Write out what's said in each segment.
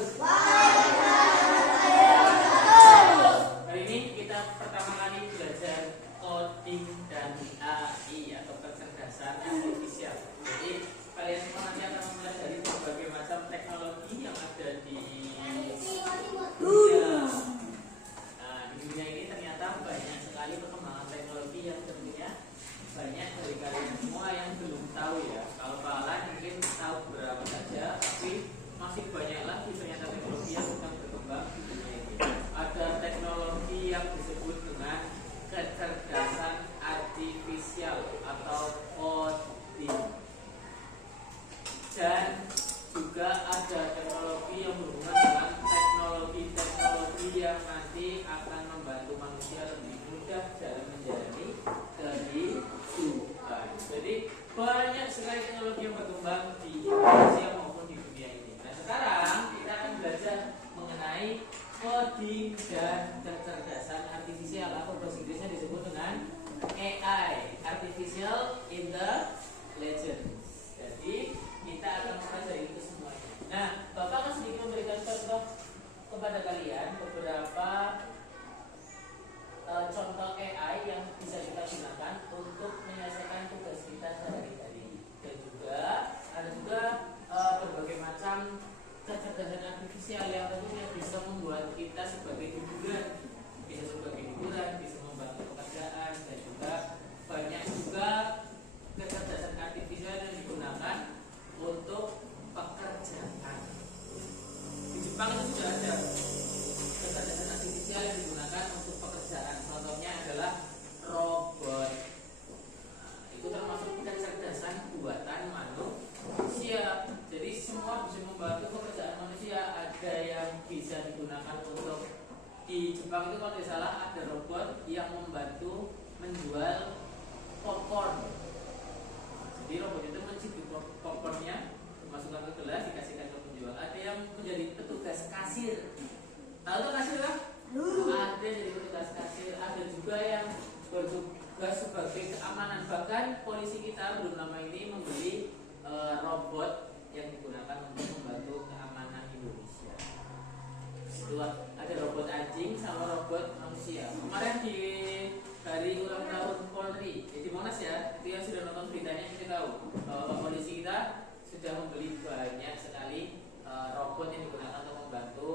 Hari ini kita pertama kali belajar coding dan AI atau kecerdasan artifisial. Jadi kalian semua nanti akan mempelajari berbagai macam teknologi yang ada di dunia. Nah, di dunia ini ternyata banyak sekali perkembangan teknologi yang tentunya banyak dari kalian semua yang belum tahu ya. Kalau kalian mungkin tahu beberapa saja, tapi masih banyak lagi ternyata teknologi yang sedang berkembang di dunia ini. Ada teknologi yang disebut dengan kecerdasan artifisial atau coding, dan juga ada teknologi yang berhubungan dengan teknologi yang nanti akan membantu manusia lebih mudah dalam menjalani kehidupan. Jadi banyak sekali teknologi yang berkembang di Indonesia maupun di dunia ini. Nah, sekarang kita akan belajar mengenai coding dan kecerdasan artifisial atau bahasa Inggrisnya disebut dengan AI, Artificial Intelligence. Jadi kita akan mempelajari itu semuanya. Nah, Bapak akan sedikit memberikan contoh kepada kalian beberapa contoh AI yang bisa kita gunakan untuk menyelesaikan tugas kita sehari-hari. Dan juga ada juga berbagai macam kecerdasan artifisial yang tentunya bisa membuat kita sebagai hiburan, bisa membantu pekerjaan, dan juga banyak juga kecerdasan artifisial yang digunakan untuk pekerjaan. Di Jepang itu sudah ada kecerdasan artifisial yang digunakan untuk pekerjaan. Contohnya adalah robot. Nah, itu termasuk kecerdasan buatan manusia. Jadi semua bisa membantu pekerjaan manusia. Ada yang bisa digunakan untuk, di Jepang itu kalau tidak salah ada robot yang membantu menjual popcorn. Jadi robot itu mencicipi popcornnya, dimasukkan ke gelas, dikasihkan ke penjual. Ada yang menjadi petugas kasir. Tahu tuh kasir kan? Ada jadi petugas kasir. Ada juga yang bertugas sebagai keamanan. Bahkan polisi kita belum lama ini membeli robot yang digunakan untuk membantu keamanan Indonesia. Itu ada robot anjing sama robot manusia. Kemarin di hari ulang tahun Polri di Monas ya, itu yang sudah nonton beritanya kita tahu bahwa polisi kita sudah membeli banyak sekali robot yang digunakan untuk membantu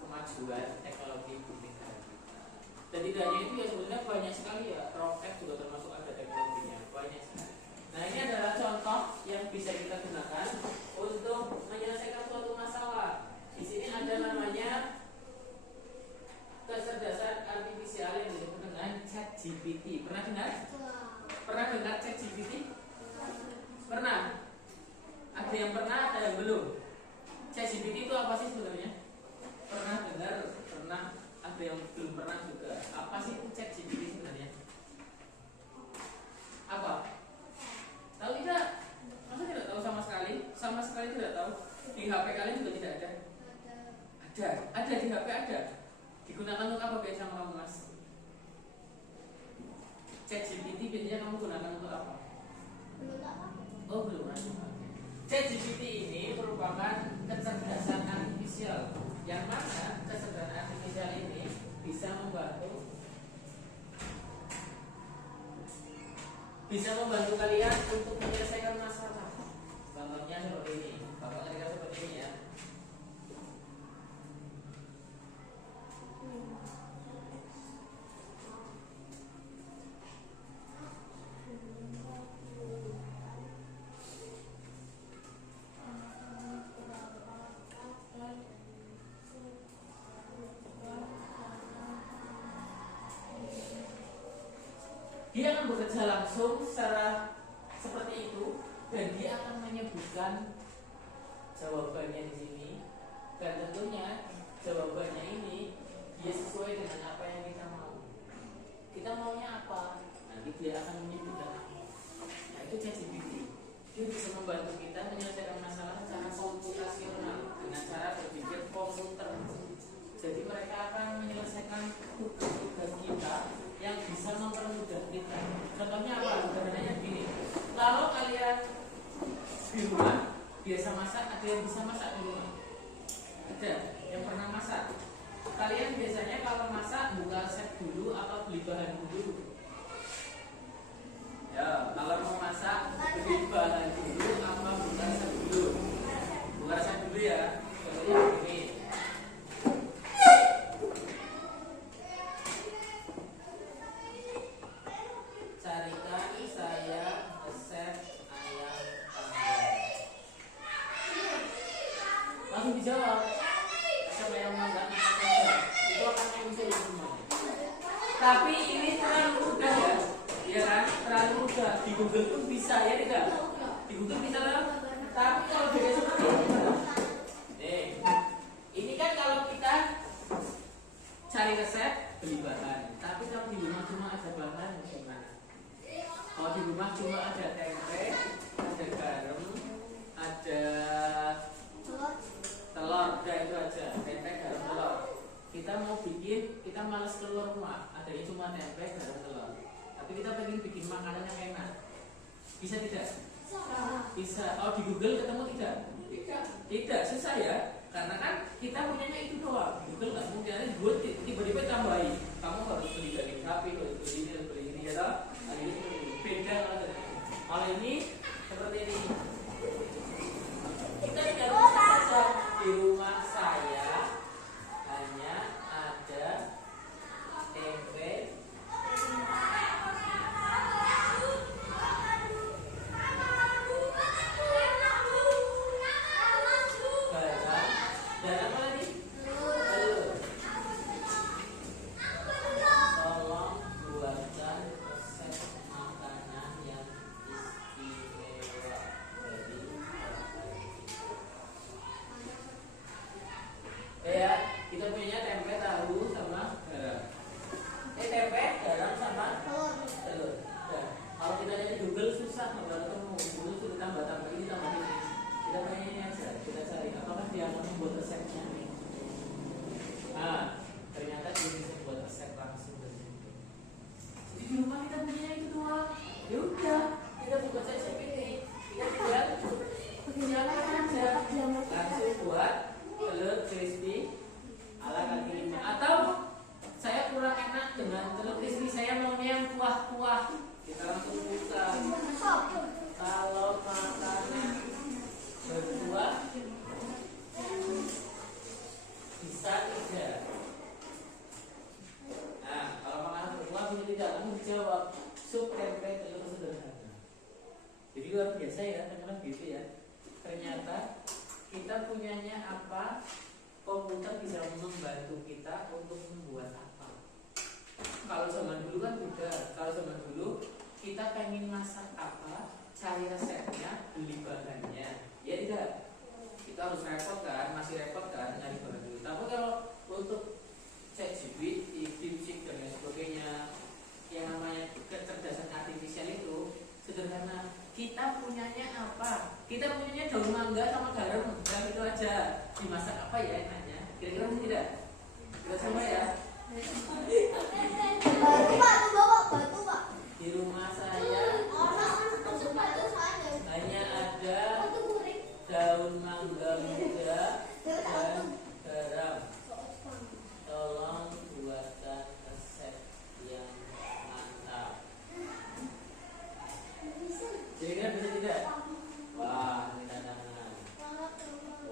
kemajuan teknologi publik kita. Dan tidak hanya itu ya, sebenarnya banyak sekali ya. Roket juga termasuk ada teknologinya, banyak sekali. Nah, ini adalah contoh yang bisa kita gunakan untuk menyelesaikan suatu masalah. Di sini ada namanya kecerdasan artifisial yang disebut dengan ChatGPT. Pernah dengar? Pernah dengar ChatGPT? Pernah? Ada yang pernah, ada yang belum. ChatGPT itu apa sih sebenarnya? Pernah dengar? Pernah? Ada yang belum pernah juga. Apa sih itu ChatGPT sebenarnya? Apa? Tahu tidak? Masa tidak tahu sama sekali? Sama sekali tidak tahu. Di HP kalian juga tidak ada? Ada di HP ada. Digunakan untuk apa guys sama kamu mas? ChatGPT biasanya kamu gunakan untuk apa? Oh belum ada. ChatGPT ini merupakan kecerdasan artifisial yang mana kecerdasan artifisial ini bisa membantu kalian untuk menyelesaikan masalah. Contohnya seperti ini. Bapak ngerti seperti ini ya. Dia akan bekerja langsung secara seperti itu, dan dia akan menyebutkan jawabannya di sini, dan tentunya jawabannya ini dia sesuai dengan apa yang kita mau. Kita maunya apa? Nanti dia akan menyebutkan. Nah, itu ChatGPT. Dia bisa membantu kita menyelesaikan masalah secara komputasional dengan cara berpikir komputer. Jadi mereka akan menyelesaikan tugas-tugas kita yang bisa mempermudah kita. Contohnya apa? Sederhananya begini. Kalau kalian di rumah biasa masak, ada yang bisa masak di rumah? Ada yang pernah masak? Kalian biasanya kalau masak buka resep dulu apa beli bahan dulu? Ya, kalau mau masak beli bahan dulu apa buka resep dulu? Buka resep dulu ya. Contohnya begini. Carikan saya resep ayam panggang. Langsung dijawab. Resep ayam panggang apa saja? Itu akan muncul semuanya. Tapi ini terlalu mudah ya. Iya kan? Terlalu mudah. Di Google pun bisa ya tidak? Di Google bisa lah. Tapi kalau beda seperti ini gimana? Nih, ini kan kalau kita cari resep beli bahan. Tapi kalau di rumah cuma ada bahan gimana? Kalau di rumah cuma ada tempe, ada garam, ada telur, udah itu aja. Tempe, garam, telur. Kita mau bikin, kita males keluar rumah. Adanya cuma tempe, garam, telur. Tapi kita pengen bikin makanan yang enak. Bisa tidak? Bisa. Oh, di Google ketemu tidak? Tidak, susah ya. Karena kan kita punyanya itu doang. Google nggak mungkin ada gue tiba-tiba tambahin. Kamu harus beli daging sapi, harus beli ini ya toh. Ini beda kalau ini seperti ini. Kita tidak bisa saja di rumah saya hanya ada tempe, luar biasa ya teman-teman gitu ya. Ternyata kita punyanya apa, komputer bisa membantu kita untuk membuat apa. Kalau zaman dulu kan beda. Kalau zaman dulu kita pengen masak apa, cari resepnya, beli bahannya. Ya tidak, kita harus repot kan, masih repot kan nyari bahan dulu. Tapi kalau untuk ChatGPT, DeepSeek dan lain sebagainya, yang namanya kecerdasan artifisial itu sederhana. Kita punyanya apa? Kita punyanya daun mangga sama garam, dan itu aja. Dimasak apa ya enaknya? Kira-kira tidak? Kita coba ya. Batu pak. Di rumah saya hanya ada daun mangga muda dan garam. Tolong buatkan resep yang mantap. Kira-kira bisa tidak? Wah, ini tantangan.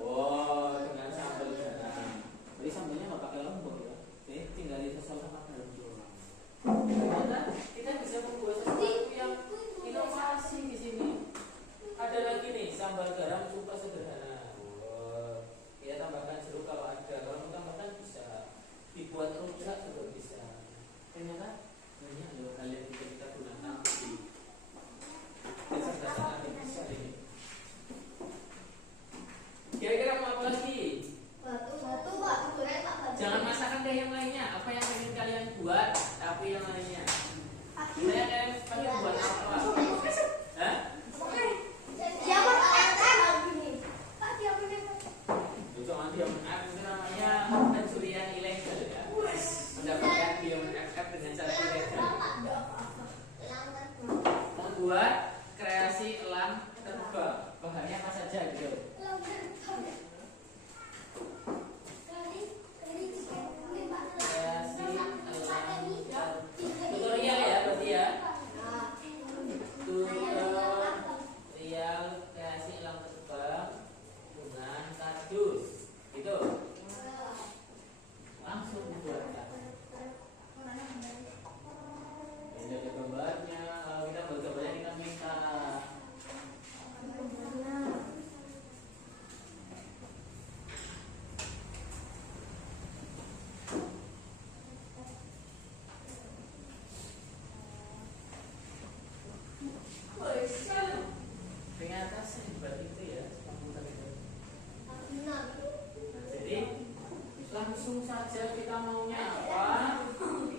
Oh, dengan sambal garam. Jadi sambalnya nggak pakai lombok ya? Tinggal disesal sama garam doang. Ternyata kita bisa membuat sesuatu yang inovasi di sini. Ada lagi nih sambal garam super sederhana. Oh, ya tambahkan jeruk kalau ada. Kalau mau tambahkan bisa. Dibuat rujak juga bisa. Ternyata banyak loh hal yang bisa kita gunakan di kecerdasan artifisial ini. Kira-kira mau apa lagi? Batu pak. Jangan masakan deh yang lainnya. Apa yang ingin kalian buat, tapi yang lainnya. Saya kalian buat apa? Hah? Jangan diam itu namanya pencurian ilegal ya. Mendapatkan diam dengan cara langsung saja kita maunya apa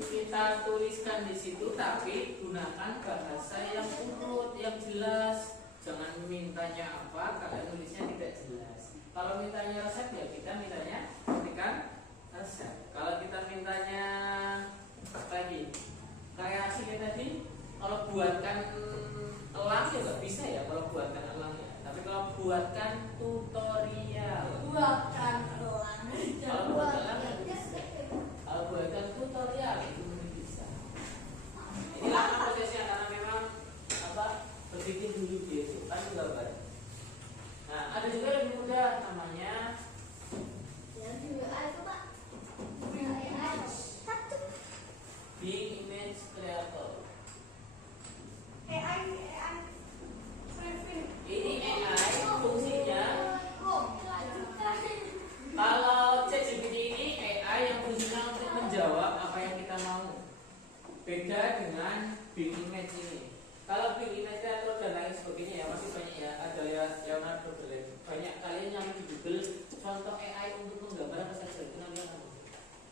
kita tuliskan di situ, tapi gunakan bahasa yang urut yang jelas. Jangan mintanya apa kalian tulisnya tidak jelas. Kalau mintanya resep ya kita mintanya ketikkan resep. Kalau kita mintanya lagi kayak hasilnya tadi, kalau buatkan elang ya nggak bisa ya kalau buatkan elang ya. Tapi kalau buatkan tutorial, Buatkan elang. kalau buatkan elang ya bisa. Kalau buatkan tutorial itu mungkin bisa. Inilah prosesnya karena memang apa berpikir dulu gitu kan gambar. Nah ada juga yang mudah namanya Yang dua itu Pak. Satu. Bing Image Creator. AI. Ini AI fungsinya. Oh, lanjutkan. Kalau ChatGPT ini AI yang fungsinya untuk menjawab apa yang kita mau. Beda dengan Bing Image ini. Kalau Bing Image Creator dan lain sebagainya ya masih banyak ya. Ada ya Leonardo da Vinci. Banyak kalian yang di Google contoh AI untuk menggambar apa saja itu namanya.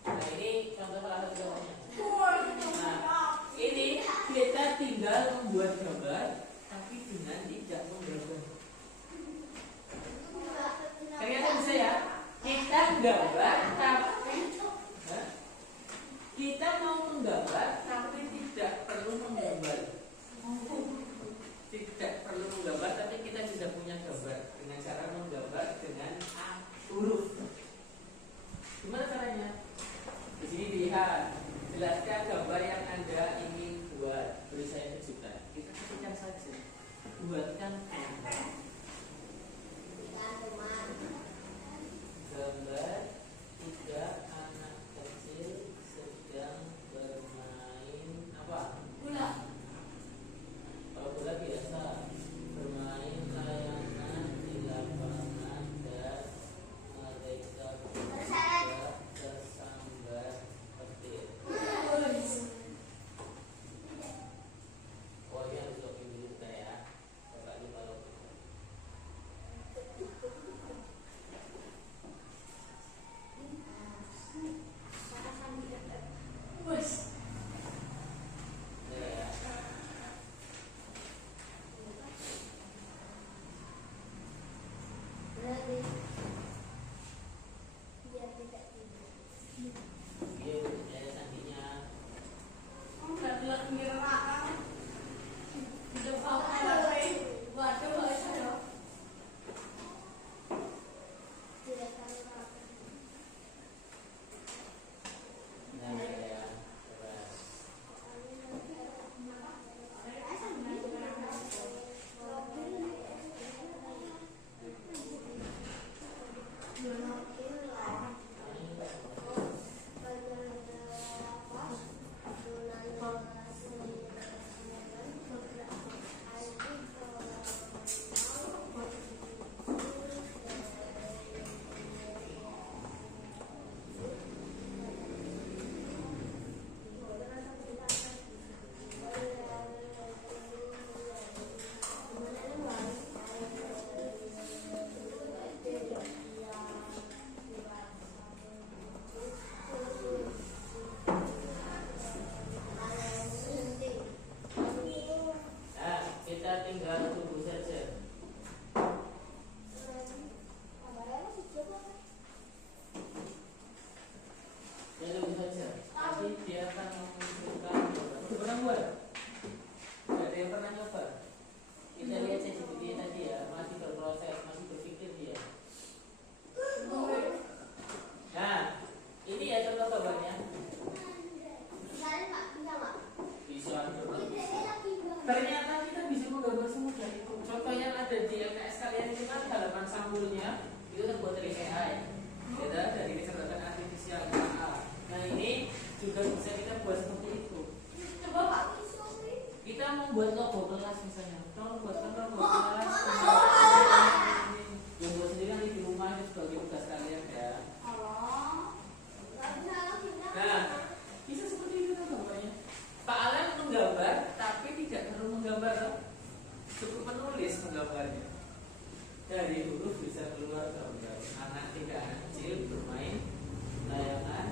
Nah ini contoh salah satu contohnya. Nah ini kita tinggal membuat gambar tapi dengan tidak menggambar. Ternyata bisa ya. Kita gambar tapi kita mau menggambar tapi tidak perlu menggambar. Tidak perlu menggambar tapi kita bisa punya gambar dengan cara menggambar dengan huruf. Gimana caranya? Di sini dilihat, jelaskan gambar yang Anda ingin buat. Beri saya kejutan. Kita ketikkan saja. Buatkan gambar 3 anak kecil sedang bermain apa? Bola. Kalau bola biasa bermain layangan di lapangan dan mereka juga tersambar petir. Oh ini harus login dulu kita ya. Coba lupa login. Ya. Biar tidak tidur. Dia saya sandinya. Nah ya. Terus. Nah, kita tinggal tunggu saja. Ya tunggu saja. Nanti dia akan menunjukkan. Udah pernah buat? Gak ada yang pernah nyoba. Kita lihat ChatGPT tadi ya, masih berproses, masih berpikir dia. Nah, ini ya contoh gambarnya. Bisa. Ternyata kita bisa menggambar semudah itu. Contoh yang ada di LKS kalian ini kan halaman sampulnya itu terbuat dari AI, ya, dari kecerdasan artifisial AI. Nah ini juga bisa kita buat seperti itu. Coba Pak. Kita membuat logo kelas misalnya, tolong buatkan logo kelas. Yang buat sendiri nanti di rumah itu sebagai tugas kalian ya. Nah, bisa seperti itu kan gambarnya. Pak Alan menggambar, tapi tidak perlu menggambar, toh. Cukup menulis menggambarnya. Dari huruf bisa keluar gambar. Anak 3 anak kecil bermain layangan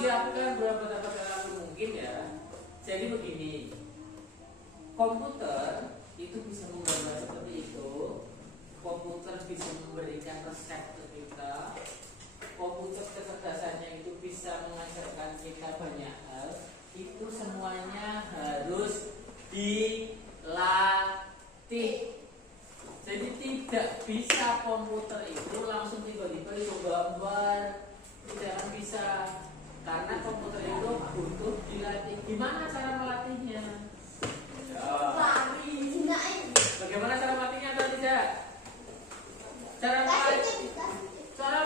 Disiapkan berapa dapat kali mungkin ya. Jadi begini, komputer itu bisa menggambar seperti itu. Komputer bisa memberikan resep ke kita. Komputer kecerdasannya itu bisa mengajarkan kita banyak hal. Itu semuanya harus dilatih. Jadi tidak bisa komputer itu langsung tiba-tiba itu gambar. Tidak bisa, karena komputer itu butuh dilatih. Gimana cara melatihnya? Bagaimana cara melatihnya atau tidak? Cara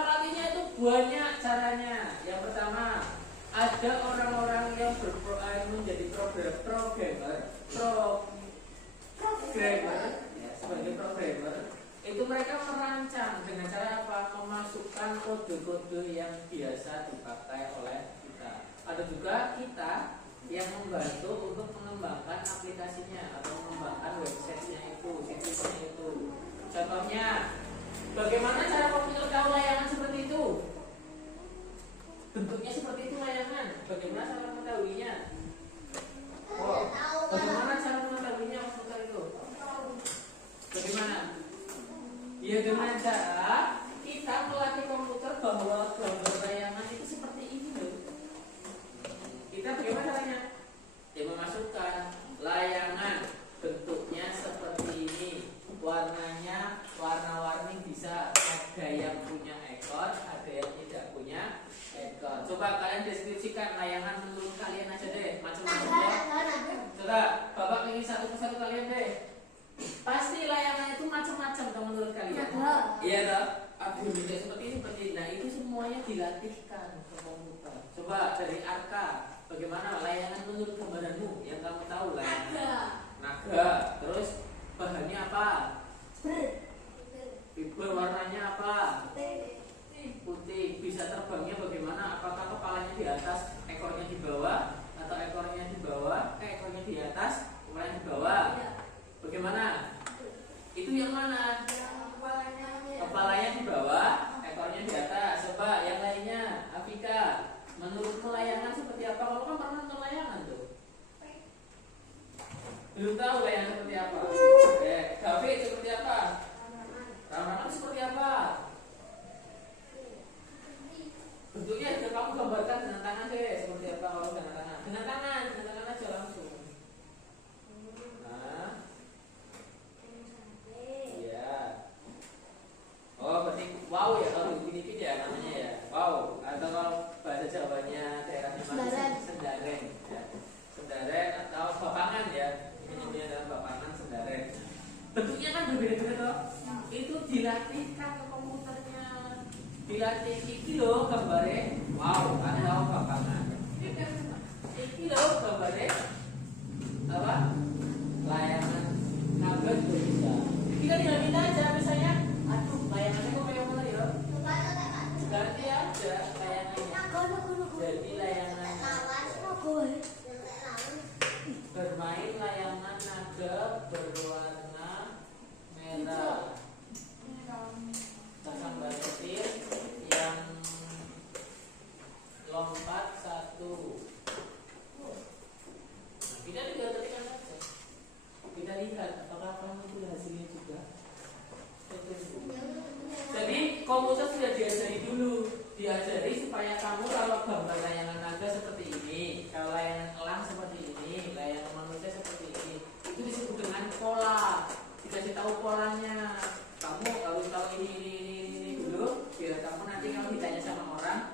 melatihnya itu banyak caranya. Yang pertama, ada orang-orang yang menjadi programmer ya, sebagai programmer itu mereka merancang dengan cara apa? Memasukkan kode-kode yang biasa dipakai oleh kita. Ada juga kita yang membantu untuk mengembangkan aplikasinya atau mengembangkan websitenya itu, situsnya itu. Contohnya, bagaimana cara komputer tahu layangan seperti itu? Bentuknya seperti itu layangan. Bagaimana cara mengetahuinya? Bagaimana cara mengetahuinya komputer itu? Bagaimana? Ya dengan cara kita melatih komputer bahwa gambar layangan itu seperti ini loh. Kita bagaimana caranya? Ya memasukkan layangan bentuknya seperti ini, warnanya warna-warni, bisa ada yang punya ekor, ada yang tidak punya ekor. Coba kalian deskripsikan layangan menurut kalian aja deh, macam-macamnya. Coba Bapak ingin satu persatu kalian deh. Pasti layangannya itu macam-macam dong menurut kalian. Iya dong. Aduh, tidak seperti ini, seperti ini. Nah itu semuanya dilatihkan ke komputer. Coba dari Arka, bagaimana layangan menurut gambaranmu yang kamu tahu layangan? Naga. Terus bahannya apa? Fiber. Warnanya apa? Putih. Bisa terbangnya bagaimana? Apakah kepalanya di atas, ekornya di bawah, atau ekornya di bawah, ekornya di atas, kepalanya di bawah? Bagaimana? Itu yang mana? Kepalanya di bawah, ekornya di atas. Coba yang lainnya, Afika, menurutmu layangan seperti apa? Kamu kan pernah nonton layangan tuh? Belum tahu layangan seperti apa? David seperti apa? Ramalan seperti apa? Bentuknya sudah kamu gambarkan dengan tangan deh. Seperti apa kalau dengan tangan? Dengan tangan aja langsung. Nah, iya. Oh, berarti wow ya, kalau begini ya namanya ya. Wow. Atau kalau bahasa Jawanya daerahnya mana? Sendaren. Ya. Sendaren atau bapangan ya. Ini namanya adalah bapangan Sendaren. Bentuknya kan berbeda-beda toh. Itu dilatihkan ke komputernya. Dilatih iki lho gambare. Wow, atau bapangan. Iki lho gambare apa? Layangan naga juga bisa. Kita tinggal minta aja misalnya, aduh layangannya kok kayak mana ya? Ganti aja layangannya. Jadi layangan bermain layangan naga berwarna merah. Pasang batir yang lompat satu. Nah, kita tinggal ketikkan saja. Kita lihat apakah kamu sudah hasilnya juga. Jadi komputer sudah diajari dulu, diajari supaya kamu kalau gambar layangan naga seperti ini, kalau layangan elang seperti ini, layangan manusia seperti ini, itu disebut dengan pola. Dikasih tahu polanya. Kamu harus tahu ini dulu, biar kamu nanti kalau ditanya sama orang.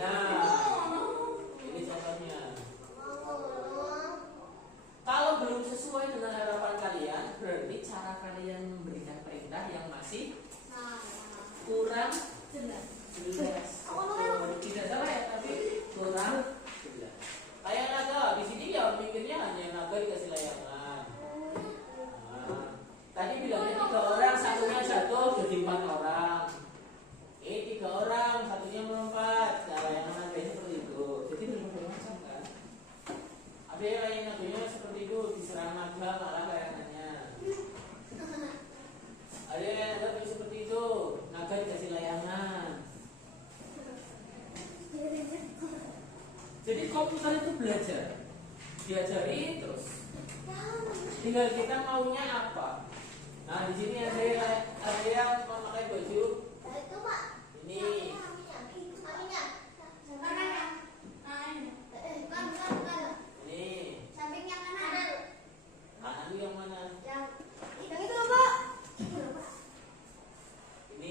Nah, ini contohnya. Kalau belum sesuai dengan harapan kalian, berarti cara kalian memberikan perintah yang masih kurang jelas. Tidak salah ya, tapi kurang jelas. Kayak naga, di sini ya mikirnya hanya naga dikasih layangan. Nah, tadi bilangnya 3 orang, satunya jatuh jadi 4 orang. 3 orang, satunya melompat. Nah, layangan naganya seperti itu. Jadi bermacam-macam kan. Ada yang lain naganya seperti itu, diserang naga malah layangannya. Ada yang naga seperti itu, naga dikasih layangan. kita maunya apa? Nah, di sini ada yang memakai baju Itu Pak. ini. Maminya. Kanannya. Bukan. Ini. Sampingnya kanan. Kanan itu yang mana? Yang itu Pak. Ini.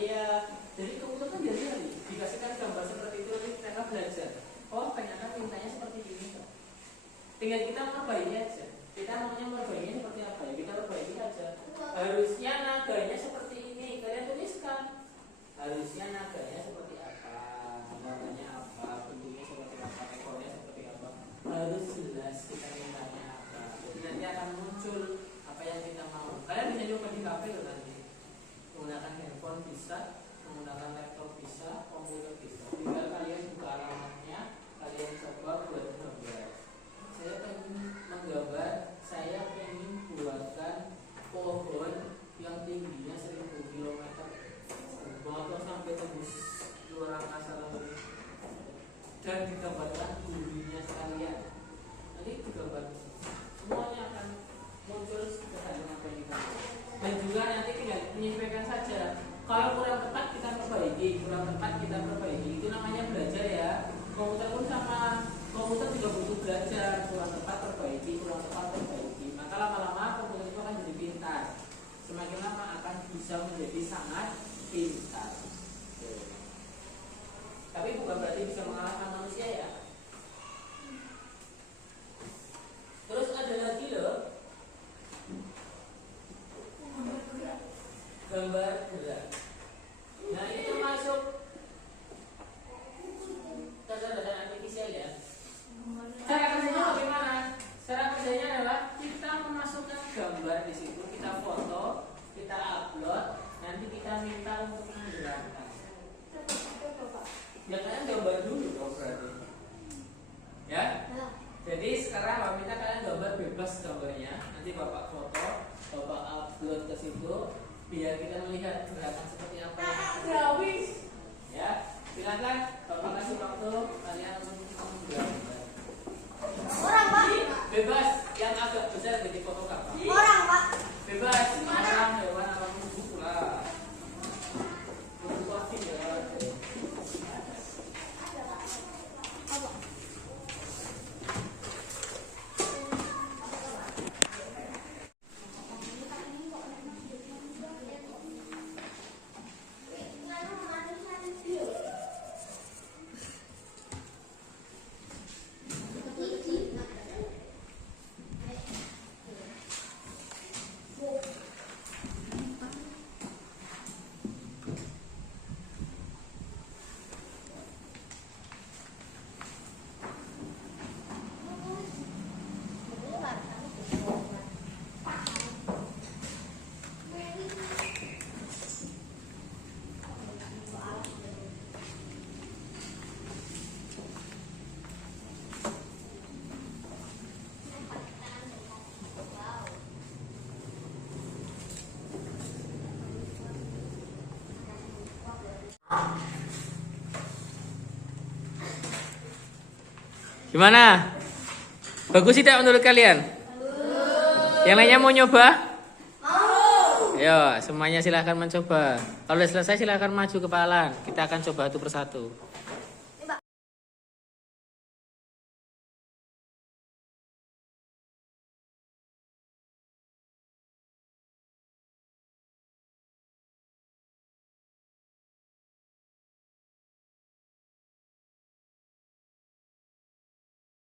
Iya. Jadi komputer kan biasanya dikasihkan gambar seperti itu nanti mereka belajar. Oh, ternyata mintanya seperti ini. Tinggal kita memperbaiki aja. Kita maunya memperbaikinya seperti apa ya? Kita perbaiki aja. Harusnya naganya seperti ini. Kalian tuliskan. Harusnya naganya seperti apa? Warnanya apa? Bentuknya seperti apa? Ekornya seperti apa? Harus jelas kita mintanya apa. Jadi nanti akan muncul apa yang kita mau. Kalian bisa coba di kafe loh nanti. Menggunakan handphone bisa, menggunakan laptop bisa, komputer bisa. Tinggal kalian buka alamatnya, kalian coba buat gambar. Saya pengen buatkan pohon yang tingginya 1000 km, potong sampai tembus luar angkasa laut, dan digambarkan durinya sekalian. Nanti digambar semuanya akan muncul kesadaran apa yang kita mau. Dan juga nanti tinggal menyesuaikan saja. Kalau kurang tepat kita perbaiki, kurang tepat kita perbaiki. Itu namanya belajar ya. Komputer pun sama. Komputer juga butuh belajar. Kurang tepat perbaiki, kurang tepat perbaiki. Maka lama-lama komputer itu akan jadi pintar. Semakin lama akan bisa menjadi sangat pintar. Tapi bukan berarti bisa mengalahkan manusia ya. Terus ada lagi loh, gambar gerak. Nah, ini termasuk kecerdasan artifisial ya. Cara kerjanya bagaimana? Cara kerjanya adalah kita memasukkan gambar di situ, kita foto, kita upload, nanti kita minta untuk menggerakkan. Ya kalian gambar dulu dong berarti. Ya? Jadi sekarang Bapak minta kalian gambar bebas gambarnya. Nanti Bapak foto, Bapak upload ke situ, biar kita melihat gerakan seperti apa yang ya. Silakan Bapak kasih waktu kalian untuk menggambar. Orang Pak. Bebas, yang agak besar jadi foto apa? Orang Pak. Bebas, orang, hewan, alam suku lah. Untuk kopi ya. Gimana? Bagus tidak menurut kalian? Yang lainnya mau nyoba? Mau. Ayo, semuanya silahkan mencoba. Kalau sudah selesai silahkan maju ke palan. Kita akan coba satu persatu.